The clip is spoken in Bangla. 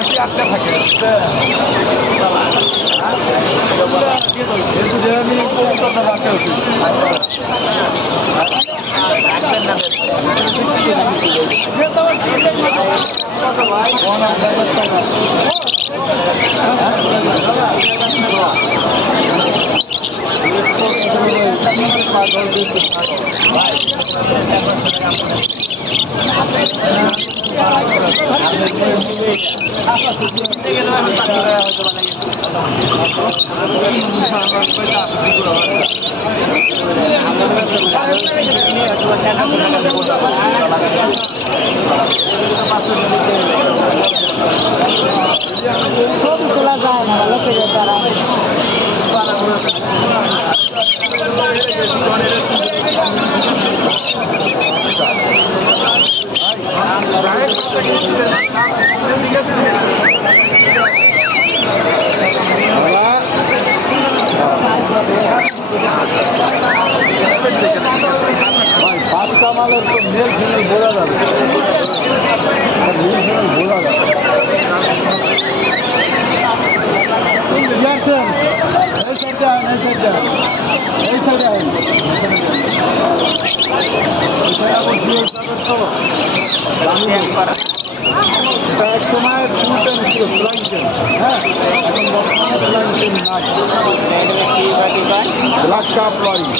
মাসি আটটা থাকে আমি কবুতরটা রাখতে হচ্ছি তোলা যায় না লোকের দ্বারা বাদ কামালের তো মেল ফিমেল বোঝা যাবে মেল ফিমেল বোঝা যাবে ইয়ারছেন এই সাইডে আইন এই সাইডে আইন এক সময় ফুল টাইম ছিল ফ্লাইং টাইম হ্যাঁ এখন বর্তমানে ফ্লাইং টাইম নাই ব্ল্যাক কাপ রয়